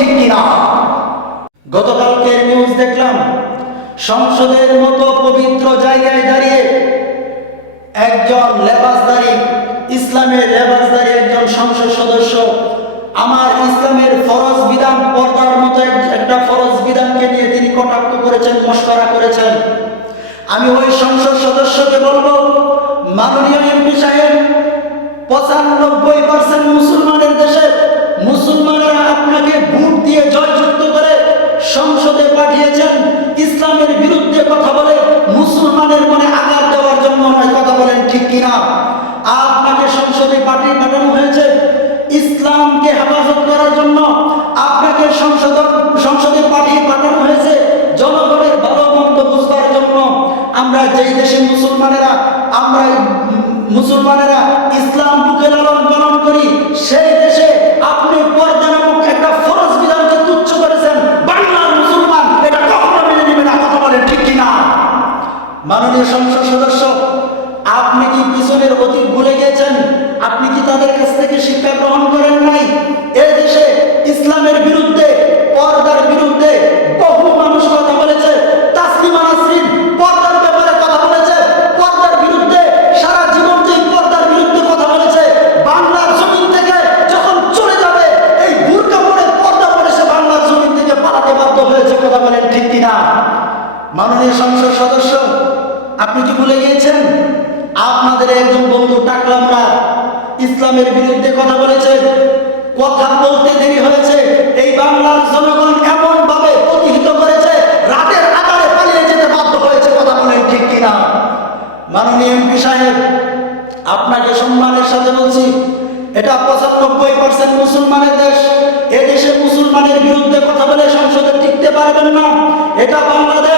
ঠিক কিনা? গতকালকে নিউজ দেখলাম, সংসদের মতো পবিত্র জায়গায় দাঁড়িয়ে একজন লেবাসদারী, ইসলামের লেবাসদারী একজন সংসদ সদস্য আমার ইসলামের ফরজ বিধান, পর্দার মতো একটা ফরজ বিধানকে নিয়ে তিনি কটাক্ষ করেছেন, মশকরা করেছেন। আমি ওই সংসদ সদস্যকে বলবো, মাননীয় এমপি সাহেব, 95% মুসলমানের দেশে মুসলমানেরা আপনাকে ভোট দিয়ে জয়যুক্ত করে সংসদে পাঠিয়েছেন ইসলামের বিরুদ্ধে কথা বলে, মুসলমানের মনে আঘাত দেওয়ার জন্য নয়। কথা বলেন ঠিক কিনা? আপনাকে সংসদে পাঠানো হয়েছে ইসলামকে হেফাজত করার জন্য, আপনাকে সংসদে পাঠানো হয়েছে জনগণের ভালো মন্দ বুঝবার জন্য। আমরা যেই দেশে মুসলমানেরা ইসলাম বুকে লালন পালন করি, সেই দেশে আপনি পর্দা নামক একটা ফরজ বিধানকে তুচ্ছ করেছেন। বাংলার মুসলমান এটা কখনো মেনে নেবে না। কথা বলেন ঠিক কিনা? মাননীয় সংসদ সদস্য, আপনি কি পিছনের অতীত ভুলে গিয়েছেন? আপনি কি তাদের কাছ থেকে শিক্ষা গ্রহণ করেন নাই? এই দেশে ইসলামের বিরুদ্ধে, পর্দার বিরুদ্ধে বহু মানুষ কথা বলেছে। তাসলিমা নাসরিন পর্দার ব্যাপারে কথা বলেছে, পর্দার বিরুদ্ধে সারা জীবন যে পর্দার বিরুদ্ধে কথা বলেছে, বাংলার জমিন থেকে যখন চলে যাবে এই বুরকা পরে পর্দা পরে সে বাংলার জমিন থেকে পালাতে বাধ্য হয়েছে। কথা বলেন ঠিক কিনা? মাননীয় সংসদ সদস্য, আপনি কি ভুলে গিয়েছেন আপনাদের একজন বন্ধু টাকলামরা ইসলামের বিরুদ্ধে কথা বলেছে? কথা বলতে দেরি হয়েছে, এই বাংলার জনগণ এমন ভাবে প্রতিহিত করেছে, রাতের আধারে পালিয়ে যেতে বাধ্য হয়েছে। কথা বলেন ঠিক কিনা? মাননীয় এমপি সাহেব, আপনাকে সম্মানের সাথে বলছি, এটা 95% মুসলমানের দেশ। এদেশে মুসলমানের বিরুদ্ধে কথা বলে সংসদে টিকতে পারবেন না। এটা বাংলাদেশ।